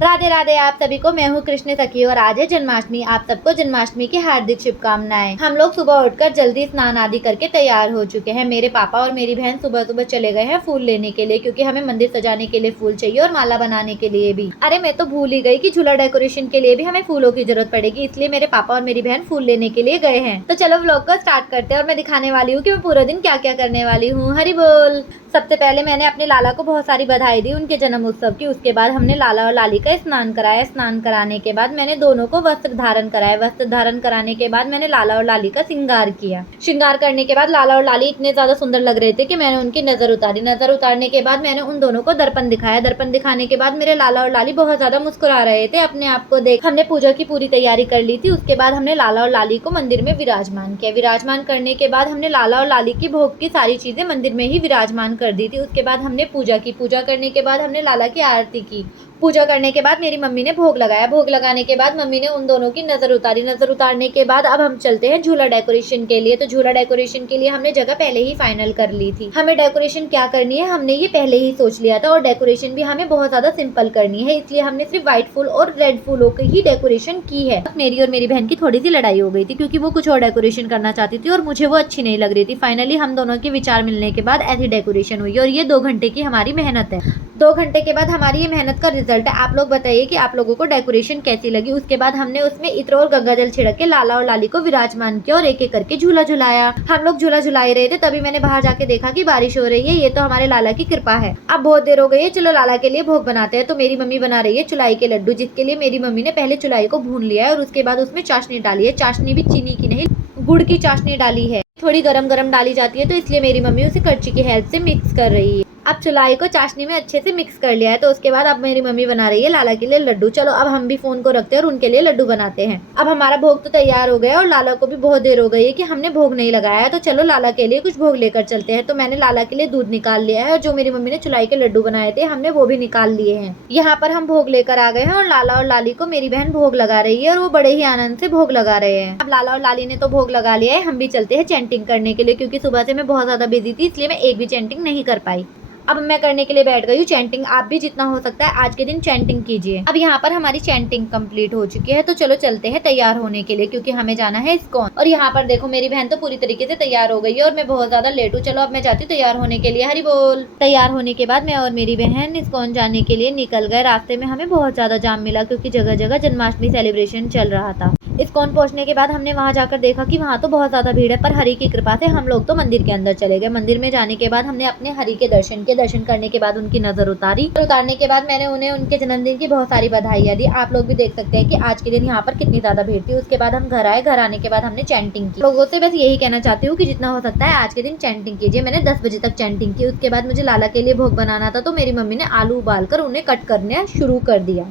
राधे राधे आप सभी को। मैं हूँ कृष्ण सखी और आज है जन्माष्टमी। आप सबको जन्माष्टमी की हार्दिक शुभकामनाएं। हम लोग सुबह उठकर जल्दी स्नान आदि करके तैयार हो चुके हैं। मेरे पापा और मेरी बहन सुबह सुबह चले गए हैं फूल लेने के लिए, क्योंकि हमें मंदिर सजाने के लिए फूल चाहिए और माला बनाने के लिए भी। अरे मैं तो भूल ही गई कि झूला डेकोरेशन के लिए भी हमें फूलों की जरूरत पड़ेगी, इसलिए मेरे पापा और मेरी बहन फूल लेने के लिए गए हैं। तो चलो व्लॉग को स्टार्ट करते हैं और मैं दिखाने वाली हूँ कि मैं पूरा दिन क्या क्या करने वाली हूँ। हरि बोल। सबसे पहले मैंने अपने लाला को बहुत सारी बधाई दी उनके जन्म उत्सव की। उसके बाद हमने लाला और लाली का स्नान कराया। स्नान कराने के बाद मैंने दोनों को वस्त्र धारण कराया। वस्त्र धारण कराने के बाद मैंने लाला और लाली का श्रृंगार किया। श्रृंगार करने के बाद लाला और लाली इतने ज्यादा सुंदर लग रहे थे कि मैंने उनकी नजर उतारी। नजर उतारने के बाद मैंने उन दोनों को दर्पण दिखाया। दर्पण दिखाने के बाद मेरे लाला और लाली बहुत ज्यादा मुस्कुरा रहे थे अपने आप को देख। हमने पूजा की पूरी तैयारी कर ली थी। उसके बाद हमने लाला और लाली को मंदिर में विराजमान किया। विराजमान करने के बाद हमने लाला और लाली की भोग की सारी चीजें मंदिर में ही विराजमान कर दी थी। उसके बाद हमने पूजा की। पूजा करने के बाद हमने लाला की आरती की। पूजा करने के बाद मेरी मम्मी ने भोग लगाया। भोग लगाने के बाद मम्मी ने उन दोनों की नजर उतारी। नजर उतारने के बाद अब हम चलते हैं झूला डेकोरेशन के लिए। तो झूला डेकोरेशन के लिए हमने जगह पहले ही फाइनल कर ली थी। हमें डेकोरेशन क्या करनी है हमने ये पहले ही सोच लिया था, और डेकोरेशन भी हमें बहुत ज्यादा सिंपल करनी है, इसलिए हमने सिर्फ व्हाइट फूल और रेड फूलों की ही डेकोरेशन की है। मेरी और मेरी बहन की थोड़ी सी लड़ाई हो गई थी, क्योंकि वो कुछ और डेकोरेशन करना चाहती थी और मुझे वो अच्छी नहीं लग रही थी। फाइनली हम दोनों के विचार मिलने के बाद ऐसी डेकोरेशन हुई, और ये 2 घंटे की हमारी मेहनत है। 2 घंटे के बाद हमारी ये मेहनत का रिजल्ट है। आप लोग बताइए कि आप लोगों को डेकोरेशन कैसी लगी। उसके बाद हमने उसमें इत्र और गंगा जल छिड़क के लाला और लाली को विराजमान किया और एक एक करके झूला झुलाया। हम लोग झूला झुला रहे थे, तभी मैंने बाहर जाके देखा कि बारिश हो रही है। ये तो हमारे लाला की कृपा है। अब बहुत देर हो गई है, चलो लाला के लिए भोग बनाते हैं। तो मेरी मम्मी बना रही है चुलाई के लड्डू, जिसके लिए मेरी मम्मी ने पहले चुलाई को भून लिया है और उसके बाद उसमें चाशनी डाली है। चाशनी भी चीनी की नहीं, गुड़ की चाशनी डाली है। थोड़ी गरम गरम डाली जाती है, तो इसलिए मेरी मम्मी उसे करछी की हेल्प से मिक्स कर रही है। अब चुलाई को चाशनी में अच्छे से मिक्स कर लिया है, तो उसके बाद अब मेरी मम्मी बना रही है लाला के लिए लड्डू। चलो अब हम भी फोन को रखते हैं और उनके लिए लड्डू बनाते हैं। अब हमारा भोग तो तैयार हो गया और लाला को भी बहुत देर हो गई है कि हमने भोग नहीं लगाया है, तो चलो लाला के लिए कुछ भोग लेकर चलते हैं। तो मैंने लाला के लिए दूध निकाल लिया है, और जो मेरी मम्मी ने चुलाई के लड्डू बनाए थे हमने वो भी निकाल लिए हैं। यहाँ पर हम भोग लेकर आ गए हैं और लाला और लाली को मेरी बहन भोग लगा रही है और वो बड़े ही आनंद से भोग लगा रहे हैं। अब लाला और लाली ने तो भोग लगा लिया है, हम भी चलते हैं चैंटिंग करने के लिए, क्योंकि सुबह से मैं बहुत ज्यादा बिजी थी, इसलिए मैं एक भी चैंटिंग नहीं कर पाई। अब मैं करने के लिए बैठ गई हूँ चैंटिंग। आप भी जितना हो सकता है आज के दिन चैंटिंग कीजिए। अब यहाँ पर हमारी चैंटिंग कंप्लीट हो चुकी है, तो चलो चलते हैं तैयार होने के लिए, क्योंकि हमें जाना है इस्कॉन। और यहाँ पर देखो मेरी बहन तो पूरी तरीके से तैयार हो गई है और मैं बहुत ज्यादा लेट हूँ। चलो अब मैं जाती हूँ तैयार होने के लिए। हरि बोल। तैयार होने के बाद मैं और मेरी बहन इस्कॉन जाने के लिए निकल गए। रास्ते में हमें बहुत ज्यादा जाम मिला, क्योंकि जगह जगह जन्माष्टमी सेलिब्रेशन चल रहा था। इस्कॉन पहुंचने के बाद हमने वहां जाकर देखा कि वहां तो बहुत ज्यादा भीड़ है, पर हरि की कृपा से हम लोग तो मंदिर के अंदर चले गए। मंदिर में जाने के बाद हमने अपने हरि के दर्शन किए। दर्शन करने के बाद उनकी नजर उतारी। उतारने के बाद मैंने उन्हें उनके जन्मदिन की बहुत सारी बधाइयाँ दी। आप लोग भी देख सकते हैं कि आज के दिन यहाँ पर कितनी ज्यादा भीड़ थी। उसके बाद हम घर आए। घर आने के बाद हमने चैंटिंग की। लोगों से बस यही कहना चाहती हूँ कि जितना हो सकता है आज के दिन चैंटिंग कीजिए। मैंने 10 बजे तक चैंटिंग की। उसके बाद मुझे लाला के लिए भोग बनाना था, तो मेरी मम्मी ने आलू उबाल कर उन्हें कट करना शुरू कर दिया।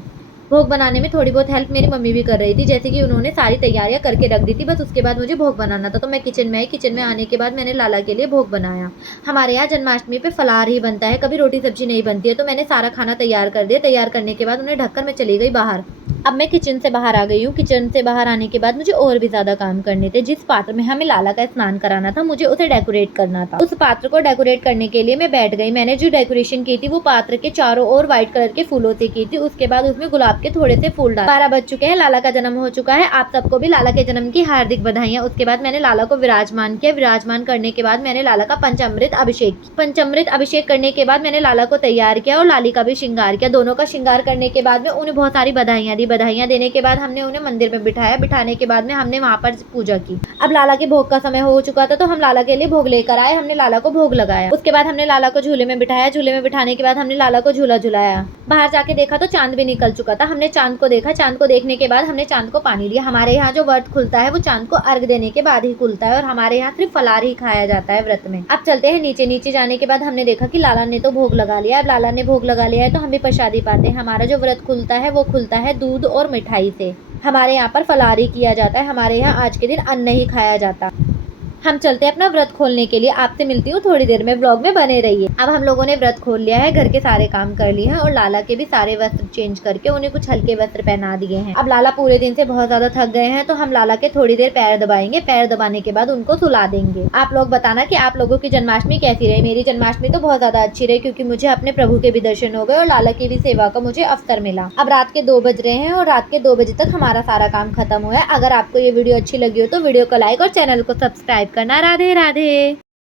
भोग बनाने में थोड़ी बहुत हेल्प मेरी मम्मी भी कर रही थी, जैसे कि उन्होंने सारी तैयारियां करके रख दी थी। बस उसके बाद मुझे भोग बनाना था, तो मैं किचन में आई। किचन में आने के बाद मैंने लाला के लिए भोग बनाया। हमारे यहाँ जन्माष्टमी पे फलार ही बनता है, कभी रोटी सब्जी नहीं बनती है, तो मैंने सारा खाना तैयार कर दिया। तैयार करने के बाद उन्हें ढककर मैं चली गई बाहर। अब मैं किचन से बाहर आ गई हूँ। किचन से बाहर आने के बाद मुझे और भी ज्यादा काम करने थे। जिस पात्र में हमें लाला का स्नान कराना था, मुझे उसे डेकोरेट करना था। उस पात्र को डेकोरेट करने के लिए मैं बैठ गई। मैंने जो डेकोरेशन की थी वो पात्र के चारों ओर व्हाइट कलर के फूलों से की थी। उसके बाद उसमें गुलाब के थोड़े से फूल डाले। 12 बज चुके हैं, लाला का जन्म हो चुका है। आप सबको भी लाला के जन्म की हार्दिक बधाइयां। उसके बाद मैंने लाला को विराजमान किया। विराजमान करने के बाद मैंने लाला का पंचामृत अभिषेक किया। पंचामृत अभिषेक करने के बाद मैंने लाला को तैयार किया और लाली का भी श्रृंगार किया। दोनों का श्रृंगार करने के बाद में उन्हें बहुत सारी बधाइयां दी। बधाइयां देने के बाद हमने उन्हें मंदिर में बिठाया। बिठाने के बाद में हमने वहां पर पूजा की। अब लाला के भोग का समय हो चुका था, तो हम लाला के लिए भोग लेकर आए। हमने लाला को भोग लगाया। उसके बाद हमने लाला को झूले में बिठाया। झूले में बिठाने के बाद हमने लाला को झूला झुलाया। बाहर जाके देखा तो चांद भी निकल चुका था। हमने चांद को देखा। चांद को देखने के बाद हमने चांद को पानी दिया। हमारे यहाँ जो व्रत खुलता है वो चांद को अर्घ देने के बाद ही खुलता है, और हमारे यहाँ सिर्फ फलार ही खाया जाता है व्रत में। अब चलते हैं नीचे। नीचे जाने के बाद हमने देखा कि लाला ने तो भोग लगा लिया। अब लाला ने भोग लगा लिया है, तो हम भी प्रसादी पाते हैं। हमारा जो व्रत खुलता है वो खुलता है दूध और मिठाई से। हमारे यहाँ पर फलारी किया जाता है। हमारे यहाँ आज के दिन अन्न नहीं खाया जाता। हम चलते हैं अपना व्रत खोलने के लिए। आपसे मिलती हूँ थोड़ी देर में, व्लॉग में बने रहिए। अब हम लोगों ने व्रत खोल लिया है, घर के सारे काम कर लिए हैं और लाला के भी सारे वस्त्र चेंज करके उन्हें कुछ हल्के वस्त्र पहना दिए हैं। अब लाला पूरे दिन से बहुत ज्यादा थक गए हैं, तो हम लाला के थोड़ी देर पैर दबाएंगे। पैर दबाने के बाद उनको सुला देंगे। आप लोग बताना कि आप लोगों की जन्माष्टमी कैसी रही। मेरी जन्माष्टमी तो बहुत ज्यादा अच्छी रही, क्योंकि मुझे अपने प्रभु के भी दर्शन हो गए और लाला की भी सेवा का मुझे अवसर मिला। अब रात के 2 बज रहे हैं और रात के 2 बजे तक हमारा सारा काम खत्म हुआ है। अगर आपको ये वीडियो अच्छी लगी हो तो वीडियो को लाइक और चैनल को सब्सक्राइब करना। राधे राधे।